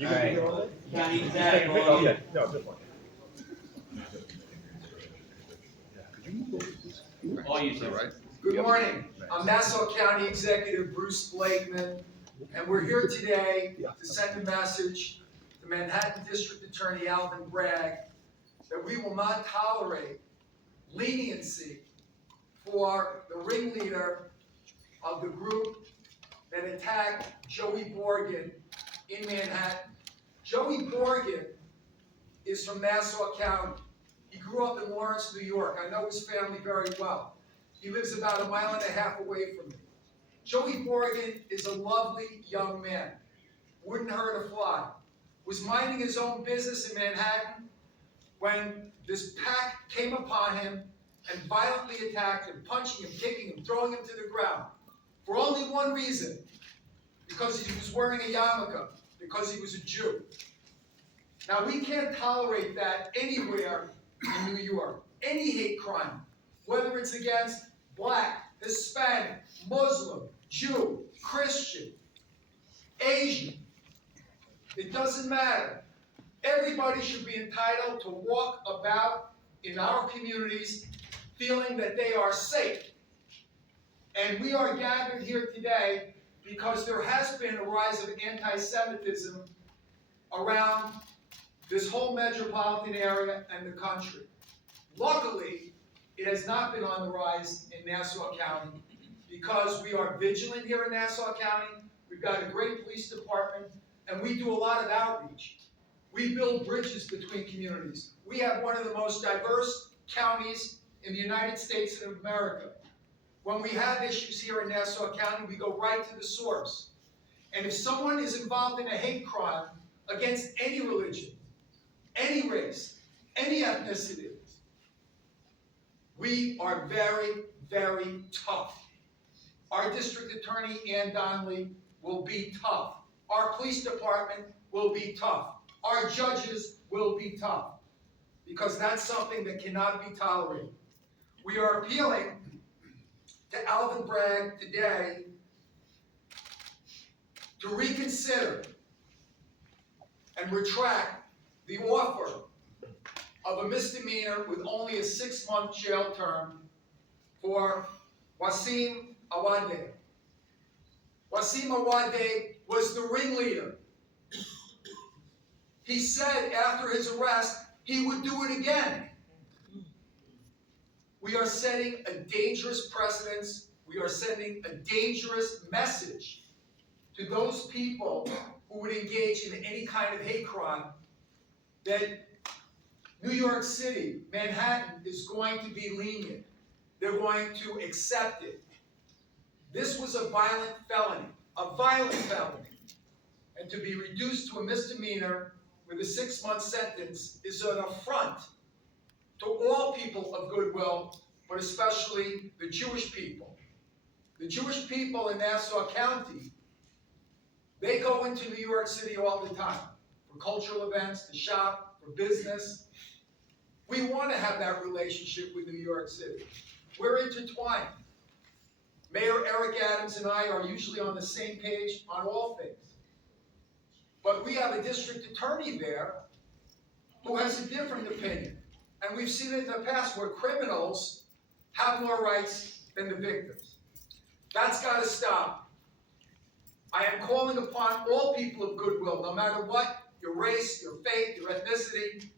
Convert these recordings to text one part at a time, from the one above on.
All right. County exec. Okay, no, just one. All you, sir. Right. Good morning. I'm Nassau County Executive Bruce Blakeman, and we're here today to send a message to Manhattan District Attorney Alvin Bragg that we will not tolerate leniency for the ringleader of the group that attacked Joey Borgen in Manhattan. Joey Borgen is from Nassau County. He grew up in Lawrence, New York. I know his family very well. He lives about 1.5 miles away from me. Joey Borgen is a lovely young man. Wouldn't hurt a fly. Was minding his own business in Manhattan when this pack came upon him and violently attacked him, punching him, kicking him, throwing him to the ground. For only one reason. Because he was wearing a yarmulke. Because he was a Jew. Now we can't tolerate that anywhere in New York. Any hate crime, whether it's against Black, Hispanic, Muslim, Jew, Christian, Asian, it doesn't matter. Everybody should be entitled to walk about in our communities feeling that they are safe. And we are gathered here today because there has been a rise of anti-Semitism around this whole metropolitan area and the country. Luckily, it has not been on the rise in Nassau County because we are vigilant here in Nassau County. We've got a great police department, and we do a lot of outreach. We build bridges between communities. We have one of the most diverse counties in the United States of America. When we have issues here in Nassau County, we go right to the source. And if someone is involved in a hate crime against any religion, any race, any ethnicity, we are very, very tough. Our district attorney, Ann Donnelly, will be tough. Our police department will be tough. Our judges will be tough. Because that's something that cannot be tolerated. We are appealing to Alvin Bragg today to reconsider and retract the offer of a misdemeanor with only a 6-month jail term for Wasim Awadeh. Wasim Awadeh was the ringleader. He said after his arrest he would do it again. We are setting a dangerous precedent. We are sending a dangerous message to those people who would engage in any kind of hate crime that New York City, Manhattan, is going to be lenient. They're going to accept it. This was a violent felony. And to be reduced to a misdemeanor with a 6-month sentence is an affront to all people of goodwill, but especially the Jewish people. The Jewish people in Nassau County, they go into New York City all the time for cultural events, to shop, for business. We want to have that relationship with New York City. We're intertwined. Mayor Eric Adams and I are usually on the same page on all things. But we have a district attorney there who has a different opinion. And we've seen it in the past where criminals have more rights than the victims. That's got to stop. I am calling upon all people of goodwill, no matter what, your race, your faith, your ethnicity,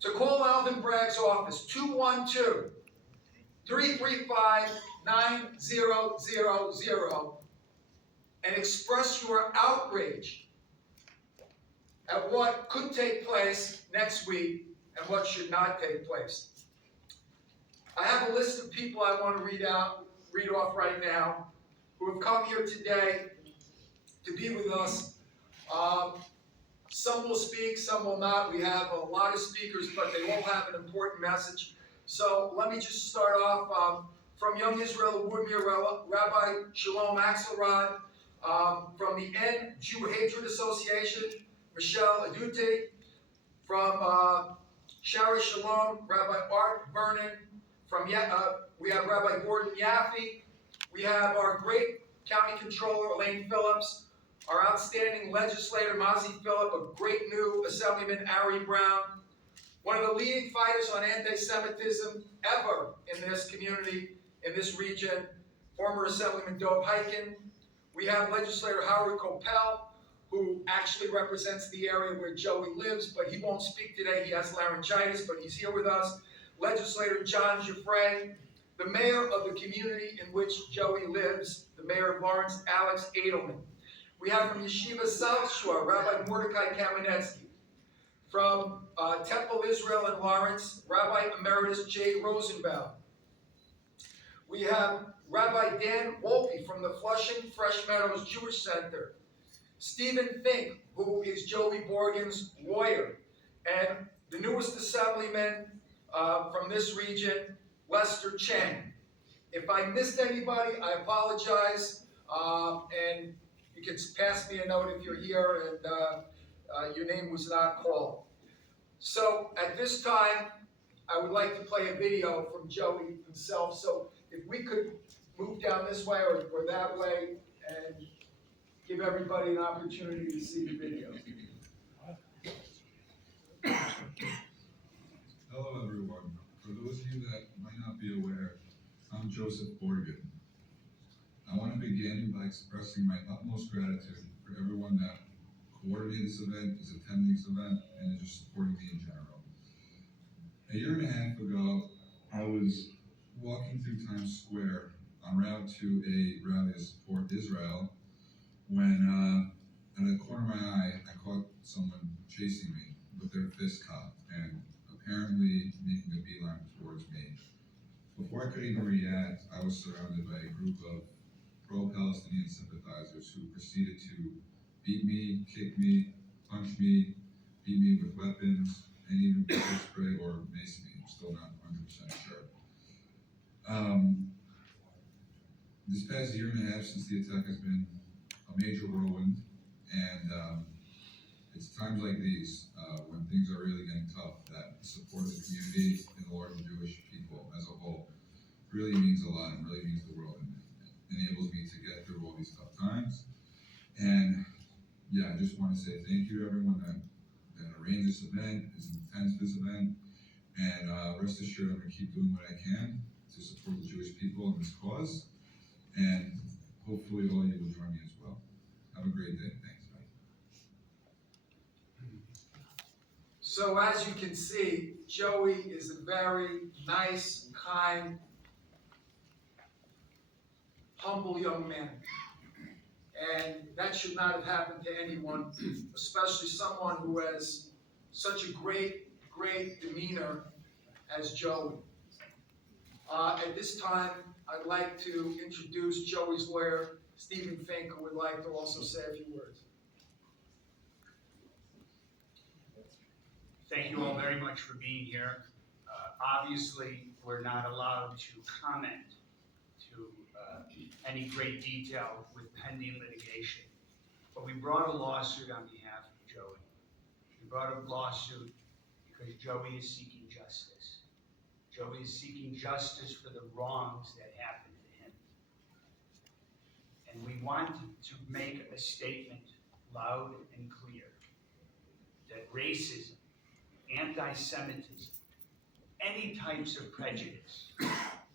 to call Alvin Bragg's office, 212-335-9000, and express your outrage at what could take place next week and what should not take place. I have a list of people I want to read off right now who have come here today to be with us. Some will speak, some will not. We have a lot of speakers, but they all have an important message. So let me just start off from Young Israel Woodmere, Rabbi Shalom Axelrod, from the End Jew Hatred Association, Michelle Adute, from Shari Shalom, Rabbi Art Vernon, from we have Rabbi Gordon Yaffe, we have our great County Controller Elaine Phillips, our outstanding legislator, Mazi, a great new Assemblyman, Ari Brown, one of the leading fighters on anti-Semitism ever in this community, in this region, former Assemblyman Dov Hiken. We have legislator Howard Coppell, who actually represents the area where Joey lives, but he won't speak today. He has laryngitis, but he's here with us. Legislator John Giuffre, the mayor of the community in which Joey lives, the mayor of Lawrence, Alex Edelman. We have from Yeshiva South Shore, Rabbi Mordecai Kamenetsky. From Temple Israel in Lawrence, Rabbi Emeritus Jay Rosenbaum. We have Rabbi Dan Wolpe from the Flushing Fresh Meadows Jewish Center. Stephen Fink, who is Joey Borgen's lawyer. And the newest assemblyman from this region, Lester Chang. If I missed anybody, I apologize. And you can pass me a note if you're here and your name was not called. So at this time, I would like to play a video from Joey himself. So if we could move down this way or that way and give everybody an opportunity to see the video. Hello everyone. For those of you that might not be aware, I'm Joseph Borgen. I want to begin by expressing my utmost gratitude for everyone that coordinated this event, is attending this event, and is just supporting me in general. A year and a half ago, I was walking through Times Square en route to a rally to support Israel when, at the corner of my eye, I caught someone chasing me with their fist cocked and apparently making a beeline towards me. Before I could even react, I was surrounded by a group of pro-Palestinian sympathizers who proceeded to beat me, kick me, punch me, beat me with weapons, and even pepper spray or mace me. I'm still not 100% sure. This past year and a half since the attack has been a major whirlwind, and it's times like these when things are really getting tough that the support of the community and the larger Jewish people as a whole really means a lot and really means the world and enables me to get through all these tough times. And yeah, I just want to say thank you to everyone that arranged this event, is intends this event, and rest assured I'm going to keep doing what I can to support the Jewish people in this cause, and hopefully all of you will join me as well. Have a great day. Thanks. Bye. So as you can see, Joey is a very nice, kind, humble young man. And that should not have happened to anyone, especially someone who has such a great demeanor as Joey. At this time, I'd like to introduce Joey's lawyer, Stephen Fink, who would like to also say a few words. Thank you all very much for being here. Obviously, we're not allowed to comment to any great detail with pending litigation, but we brought a lawsuit on behalf of Joey. We brought a lawsuit because Joey is seeking justice. Joey is seeking justice for the wrongs that happened to him. And we wanted to make a statement loud and clear that racism, anti-Semitism, any types of prejudice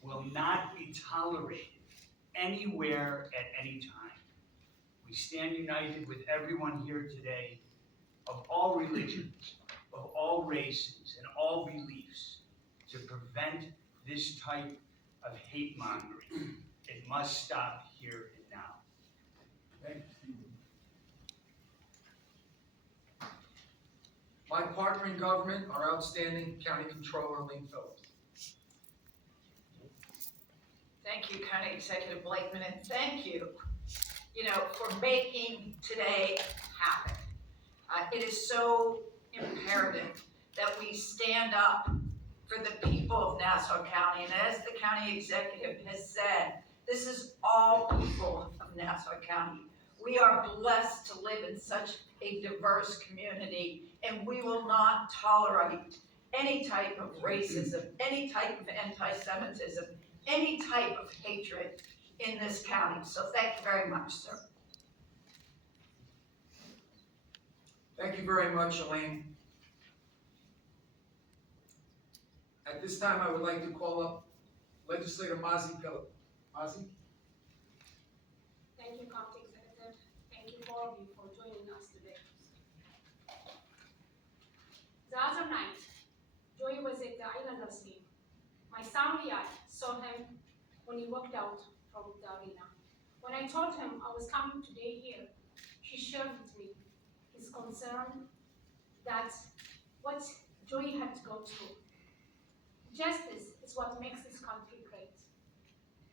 will not be tolerated anywhere at any time. We stand united with everyone here today of all religions, of all races, and all beliefs to prevent this type of hate mongering. It must stop here and now. Thank you, Stephen. My partner in government, our outstanding County Controller, Lynn Phillips. Thank you, County Executive Blakeman, and thank you, for making today happen. It is so imperative that we stand up for the people of Nassau County, and as the County Executive has said, this is all people of Nassau County. We are blessed to live in such a diverse community, and we will not tolerate any type of racism, any type of anti-Semitism, any type of hatred in this county. So thank you very much, sir. Thank you very much, Elaine. At this time, I would like to call up Legislator Mazi Pilip. Mazi? Thank you, County Executive. Thank you, all of you, for joining us today. The other night, Joey was at the Island sleep. My son Riyad saw him when he walked out from the arena. When I told him I was coming today here, he shared with me his concern that what Joey had to go through. Justice is what makes this country great.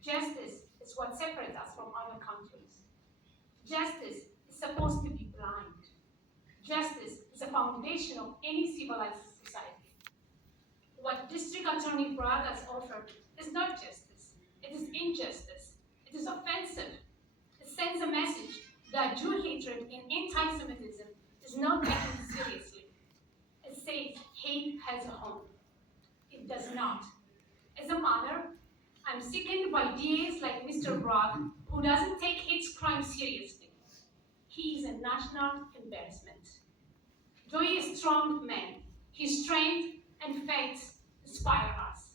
Justice is what separates us from other countries. Justice is supposed to be blind. Justice is the foundation of any civilized society. What District Attorney Bragg has offered is not justice. It is injustice. It is offensive. It sends a message that Jew hatred and anti-Semitism is not taken seriously. It says hate has a home. It does not. As a mother, I'm sickened by DAs like Mr. Bragg, who doesn't take hate crime seriously. He is a national embarrassment. Joey is a strong man. His strength and faith inspire us.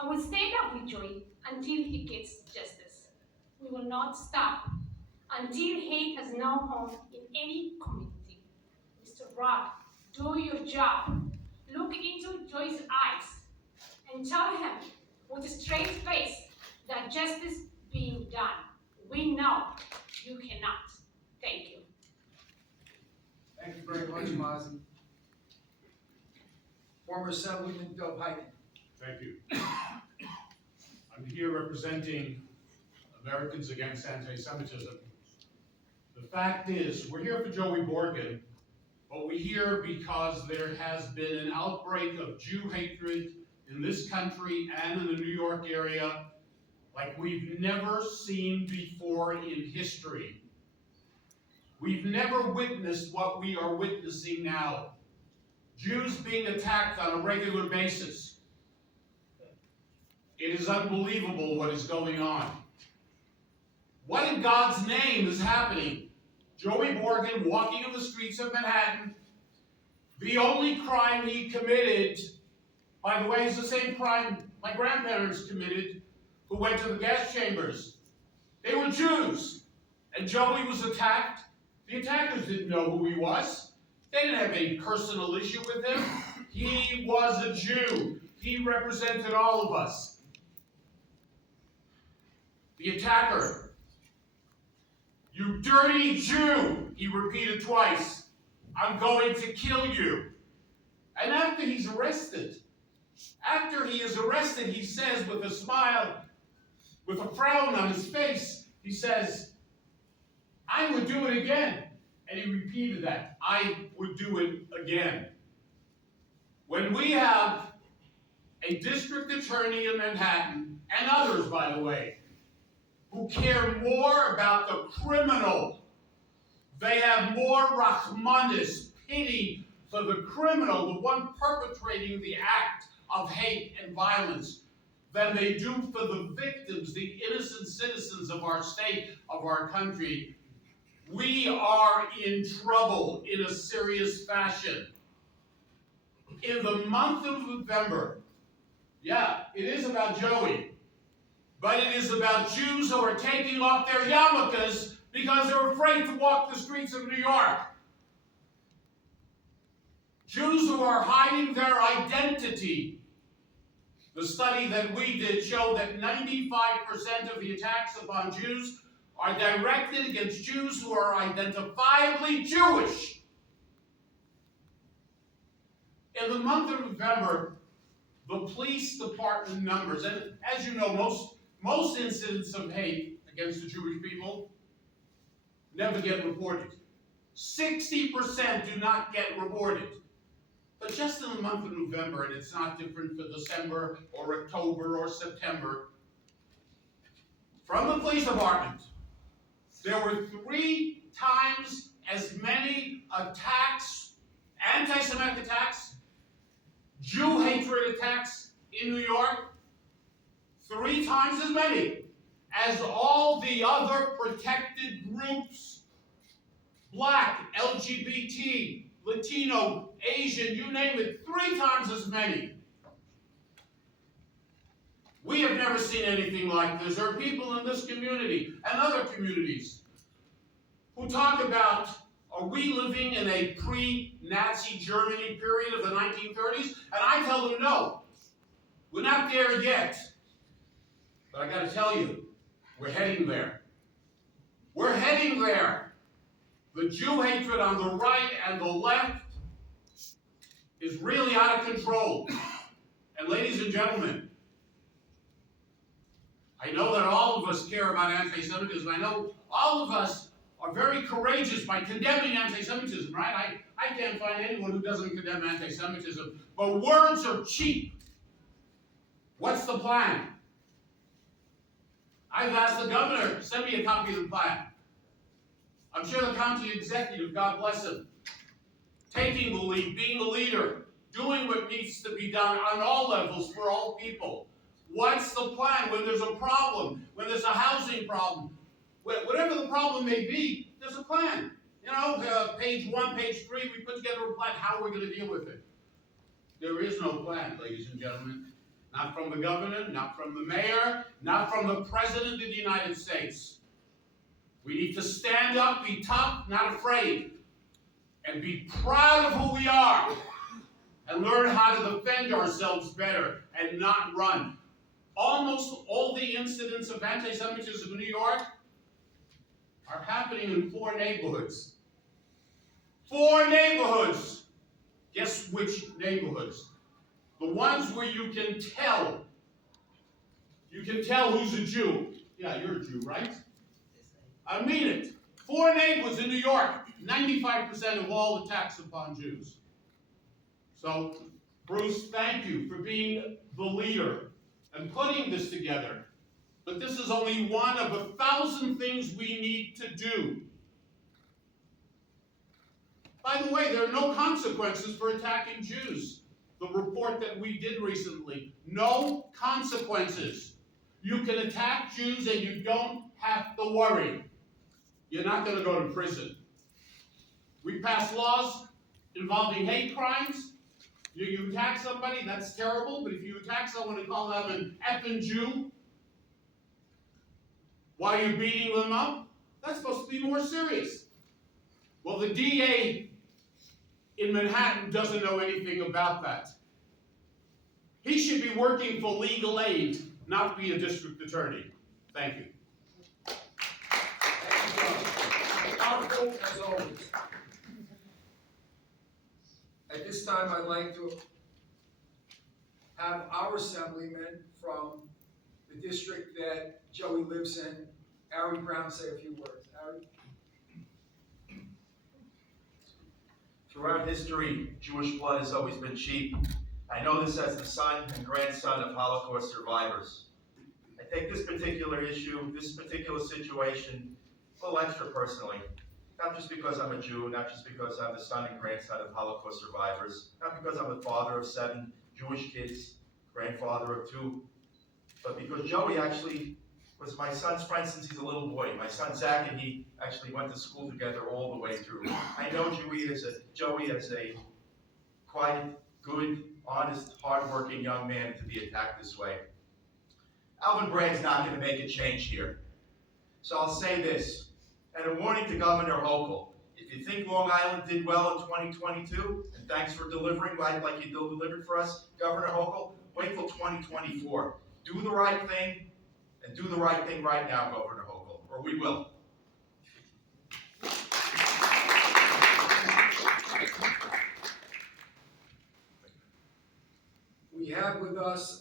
I will stand up with Joey until he gets justice. We will not stop until hate has no home in any community. Mr. Bragg, do your job. Look into Joey's eyes and tell him with a straight face that justice is being done. We know you cannot. Thank you. Thank you very much, Mazi. Former Assemblyman Bill Hyken. Thank you. I'm here representing Americans Against Anti-Semitism. The fact is, we're here for Joey Borgen, but we're here because there has been an outbreak of Jew hatred in this country and in the New York area like we've never seen before in history. We've never witnessed what we are witnessing now. Jews being attacked on a regular basis. It is unbelievable what is going on. What in God's name is happening? Joey Borgen walking in the streets of Manhattan. The only crime he committed, by the way, is the same crime my grandparents committed who went to the gas chambers. They were Jews, and Joey was attacked. The attackers didn't know who he was. They didn't have a personal issue with him. He was a Jew. He represented all of us. The attacker, "You dirty Jew," he repeated twice. "I'm going to kill you." And after he is arrested, he says with a smile, with a frown on his face, he says, "I would do it again." And he repeated that, "I would do it again." When we have a district attorney in Manhattan, and others, by the way, who care more about the criminal, they have more Rahmanis, pity for the criminal, the one perpetrating the act of hate and violence, than they do for the victims, the innocent citizens of our state, of our country. We are in trouble in a serious fashion. In the month of November, yeah, it is about Joey, but it is about Jews who are taking off their yarmulkes because they're afraid to walk the streets of New York. Jews who are hiding their identity. The study that we did showed that 95% of the attacks upon Jews are directed against Jews who are identifiably Jewish. In the month of November, the police department numbers, and as you know, most incidents of hate against the Jewish people never get reported. 60% do not get reported. But just in the month of November, and it's not different for December or October or September, from the police department, there were 3 times as many attacks, anti-Semitic attacks, Jew hatred attacks in New York, 3 times as many as all the other protected groups Black, LGBT, Latino, Asian, you name it, 3 times as many. We have never seen anything like this. There are people in this community and other communities who talk about, are we living in a pre-Nazi Germany period of the 1930s? And I tell them, no, we're not there yet. But I gotta tell you, we're heading there. We're heading there. The Jew hatred on the right and the left is really out of control. And ladies and gentlemen, I know that all of us care about anti-Semitism. I know all of us are very courageous by condemning anti-Semitism, right? I can't find anyone who doesn't condemn anti-Semitism. But words are cheap. What's the plan? I've asked the governor, send me a copy of the plan. I'm sure the county executive, God bless him, taking the lead, being the leader, doing what needs to be done on all levels for all people. What's the plan when there's a problem, when there's a housing problem? Whatever the problem may be, there's a plan. You know, page 1, page 3, we put together a plan. How are we going to deal with it? There is no plan, ladies and gentlemen. Not from the governor, not from the mayor, not from the president of the United States. We need to stand up, be tough, not afraid, and be proud of who we are, and learn how to defend ourselves better and not run. Almost all the incidents of anti-Semitism in New York are happening in 4 neighborhoods. 4 neighborhoods! Guess which neighborhoods? The ones where you can tell who's a Jew. Yeah, you're a Jew, right? I mean it. 4 neighborhoods in New York, 95% of all attacks upon Jews. So, Bruce, thank you for being the leader and putting this together. But this is only one of 1,000 things we need to do. By the way, there are no consequences for attacking Jews. The report that we did recently, no consequences. You can attack Jews and you don't have to worry. You're not going to go to prison. We pass laws involving hate crimes. You attack somebody, that's terrible, but if you attack someone and call them an effing Jew while you're beating them up, that's supposed to be more serious. Well, the DA in Manhattan doesn't know anything about that. He should be working for legal aid, not be a district attorney. Thank you. Powerful as always. At this time, I'd like to have our assemblyman from the district that Joey lives in, Ari Brown, say a few words. Ari? Throughout history, Jewish blood has always been cheap. I know this as the son and grandson of Holocaust survivors. I take this particular issue, this particular situation, a little extra personally. Not just because I'm a Jew, not just because I'm the son and grandson of Holocaust survivors, not because I'm the father of 7 Jewish kids, grandfather of 2, but because Joey actually was my son's friend since he's a little boy. My son Zach and he actually went to school together all the way through. I know Joey as a quiet, good, honest, hardworking young man to be attacked this way. Alvin Bragg's not going to make a change here. So I'll say this, and a warning to Governor Hochul. If you think Long Island did well in 2022, and thanks for delivering like you delivered for us, Governor Hochul, wait till 2024. Do the right thing, and do the right thing right now, Governor Hochul, or we will. We have with us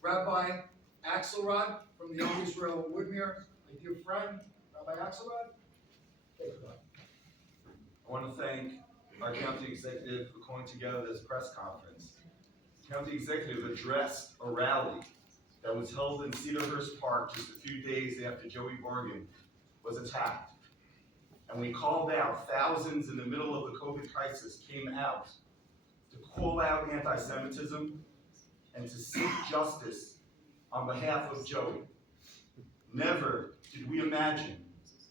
Rabbi Axelrod from the Young Israel of Woodmere, my dear friend, Rabbi Axelrod. I want to thank our county executive for calling together this press conference. The county executive addressed a rally that was held in Cedarhurst Park just a few days after Joey Borgen was attacked. And we called out, thousands in the middle of the COVID crisis came out to call out anti-Semitism and to seek justice on behalf of Joey. Never did we imagine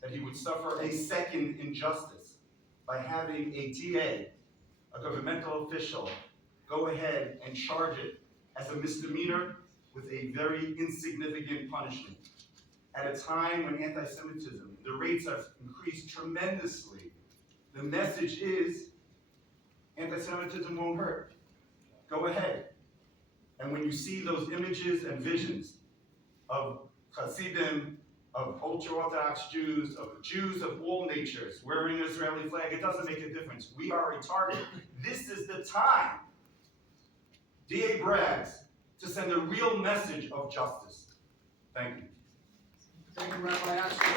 that he would suffer a second injustice. by having a DA, a governmental official, go ahead and charge it as a misdemeanor with a very insignificant punishment. At a time when anti-Semitism, the rates have increased tremendously, the message is anti-Semitism won't hurt. Go ahead. And when you see those images and visions of Hasidim, of ultra-Orthodox Jews of all natures wearing an Israeli flag, it doesn't make a difference. We are a target. This is the time, DA Braggs, to send a real message of justice. Thank you. Thank you, Rabbi Askew.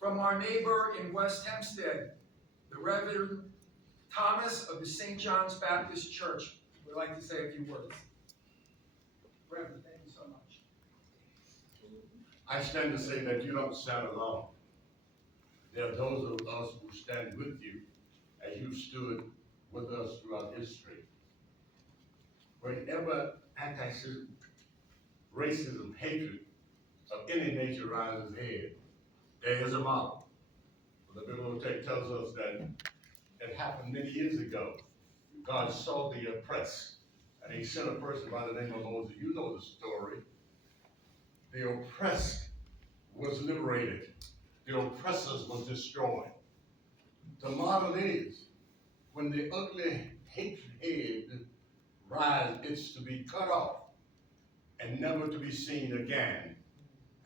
From our neighbor in West Hempstead, the Reverend Thomas of the St. John's Baptist Church would like to say a few words. Reverend, thank you so much. I stand to say that you don't stand alone. There are those of us who stand with you as you stood with us throughout history. Whenever anti-Semitism, racism, hatred of any nature rises head, there is a model. The biblical text tells us that it happened many years ago. God saw the oppressed, and he sent a person by the name of Moses. You know the story. The oppressed was liberated. The oppressors was destroyed. The model is, when the ugly hatred head rise, it's to be cut off and never to be seen again,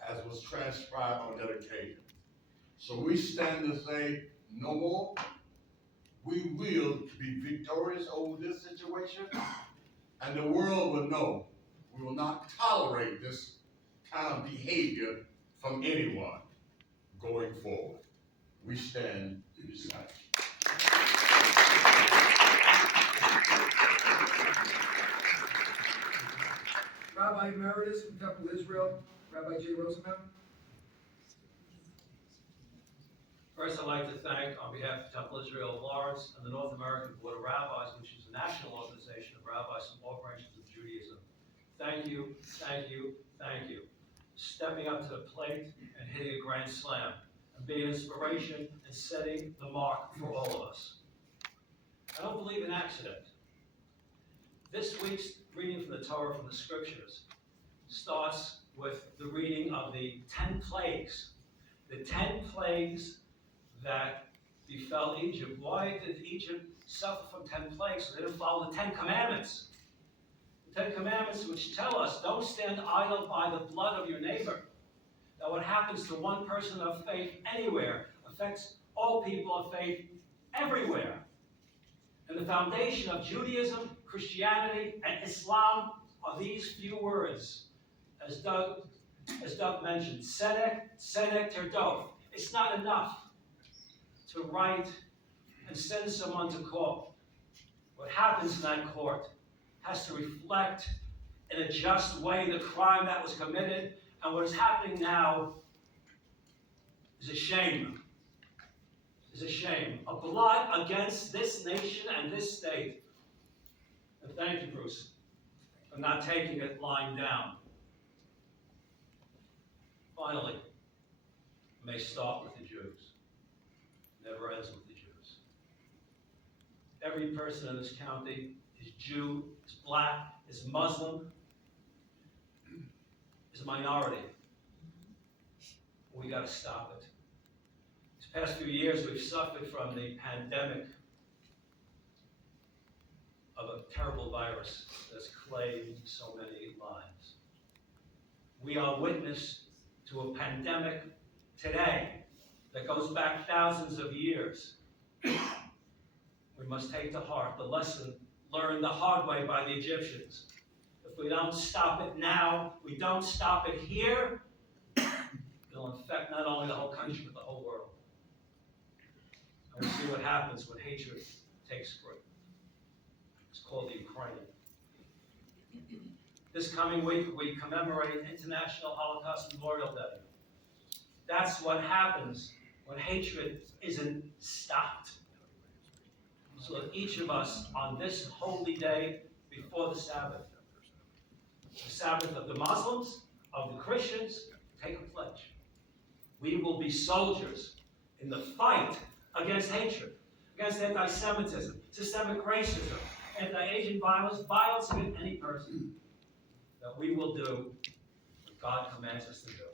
as was transpired on that occasion. So we stand to say, no more. We will be victorious over this situation, and the world will know we will not tolerate this kind of behavior from anyone going forward. We stand to decide. Rabbi Emeritus from Temple Israel, Rabbi J. Rosenbaum. First, I'd like to thank, on behalf of Temple Israel of Lawrence and the North American Board of Rabbis, which is a national organization of rabbis from all branches of Judaism. Thank you, thank you, thank you. Stepping up to the plate and hitting a grand slam and being an inspiration and setting the mark for all of us. I don't believe in accident. This week's reading from the Torah, from the scriptures, starts with the reading of the 10 plagues. The 10 plagues that befell Egypt. Why did Egypt suffer from 10 plagues? They didn't follow the 10 commandments. The 10 commandments which tell us, don't stand idle by the blood of your neighbor. That what happens to one person of faith anywhere affects all people of faith everywhere. And the foundation of Judaism, Christianity, and Islam are these few words. As Doug mentioned, Tzedek, Tzedek, Terdof. It's not enough to write and send someone to court. What happens in that court has to reflect in a just way the crime that was committed, and what is happening now is a shame. Is a shame. A blot against this nation and this state. And thank you, Bruce, for not taking it lying down. Finally, it may start with the Jews. Never ends with the Jews. Every person in this county is Jew, is black, is Muslim, is a minority. We got to stop it. These past few years, we've suffered from the pandemic of a terrible virus that's claimed so many lives. We are witness to a pandemic today that goes back thousands of years. We must take to heart the lesson learned the hard way by the Egyptians. If we don't stop it now, we don't stop it here, it'll infect not only the whole country, but the whole world. And we'll see what happens when hatred takes grip. It's called the Ukraine. This coming week, we commemorate International Holocaust Memorial Day. That's what happens when hatred isn't stopped. So that each of us on this holy day before the Sabbath of the Muslims of the Christians take a pledge. We will be soldiers in the fight against hatred, against anti-Semitism, systemic racism, anti-Asian violence, violence against any person. That we will do what God commands us to do.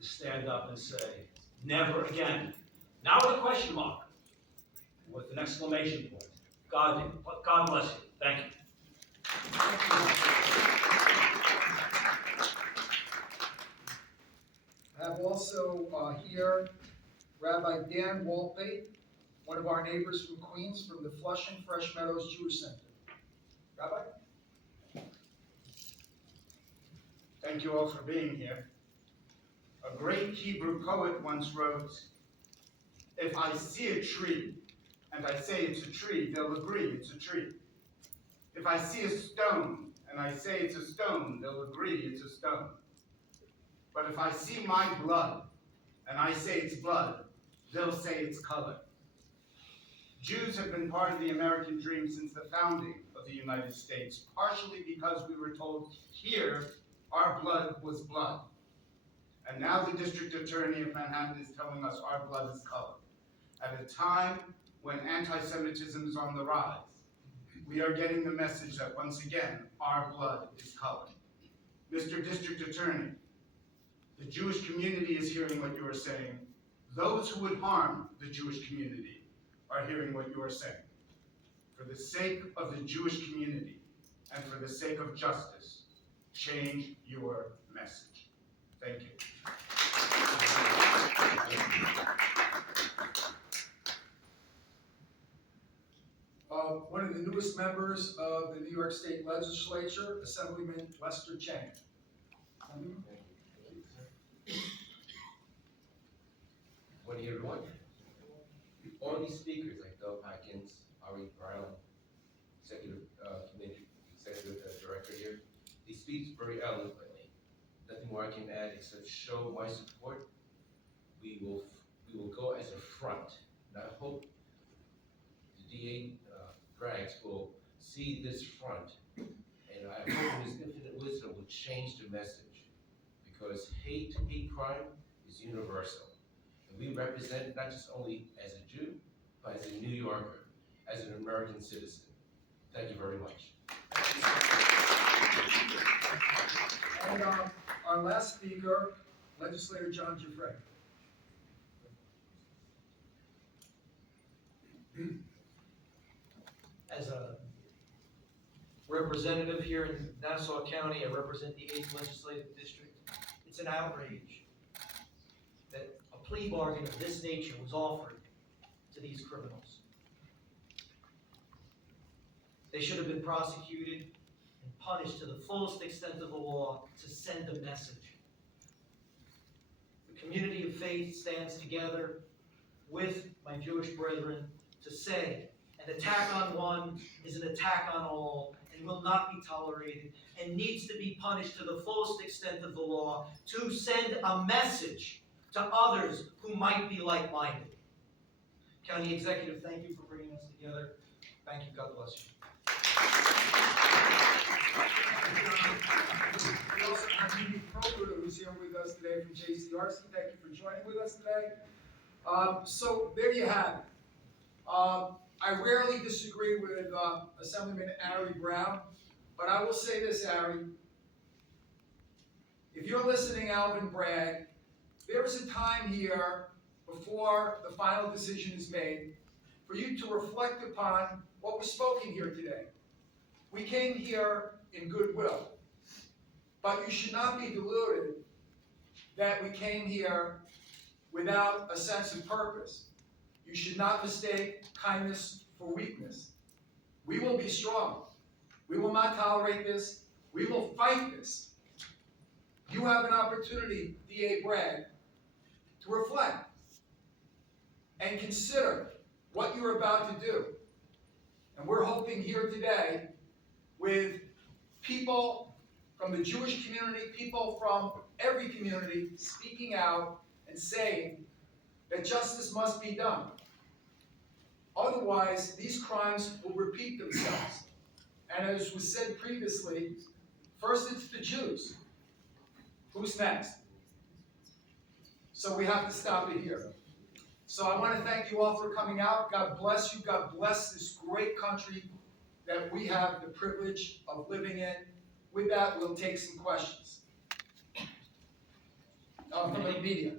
To stand up and say, never again. Not with a question mark, with an exclamation point. God bless you. Thank you. I have also here Rabbi Dan Walpe, one of our neighbors from Queens, from the Flushing Fresh Meadows Jewish Center. Rabbi? Thank you all for being here. A great Hebrew poet once wrote, "If I see a tree and I say it's a tree, they'll agree it's a tree. If I see a stone and I say it's a stone, they'll agree it's a stone. But if I see my blood and I say it's blood, they'll say it's color." Jews have been part of the American dream since the founding of the United States, partially because we were told here our blood was blood. And now the district attorney of Manhattan is telling us our blood is color. At a time when anti-Semitism is on the rise, we are getting the message that once again, our blood is color. Mr. District Attorney, the Jewish community is hearing what you are saying. Those who would harm the Jewish community are hearing what you are saying. For the sake of the Jewish community and for the sake of justice, change your message. Thank you. One of the newest members of the New York State Legislature, Assemblyman Lester Chang. Morning, everyone. All these speakers, like Doug Hopkins, Ari Brown, Executive Director here, they speak very eloquently. Nothing more I can add except show my support. We will go as a front, and I hope the DA Braggs will see this front, and I hope in his infinite wisdom will change the message, because hate crime is universal. And we represent not just only as a Jew, but as a New Yorker, as an American citizen. Thank you very much. And our last speaker, Legislator John Giuffre. As a representative here in Nassau County, I represent the 8th Legislative District. It's an outrage that a plea bargain of this nature was offered to these criminals. They should have been prosecuted and punished to the fullest extent of the law to send a message. The community of faith stands together with my Jewish brethren to say an attack on one is an attack on all and will not be tolerated and needs to be punished to the fullest extent of the law to send a message to others who might be like-minded. County Executive, thank you for bringing us together. Thank you. God bless you. We also have Mimi Proker, who's here with us today from JCRC. Thank you for joining with us today. So there you have it. I rarely disagree with Assemblyman Ari Brown, but I will say this, Ari. If you're listening, Alvin Bragg, there is a time here before the final decision is made for you to reflect upon what was spoken here today. We came here in goodwill, but you should not be deluded that we came here without a sense of purpose. You should not mistake kindness for weakness. We will be strong. We will not tolerate this. We will fight this. You have an opportunity, DA Bragg, to reflect and consider what you're about to do. And we're hoping here today with people from the Jewish community, people from every community speaking out and saying that justice must be done. Otherwise, these crimes will repeat themselves. And as was said previously, first it's the Jews. Who's next? So we have to stop it here. So I want to thank you all for coming out. God bless you. God bless this great country that we have the privilege of living in. With that, we'll take some questions. From the media.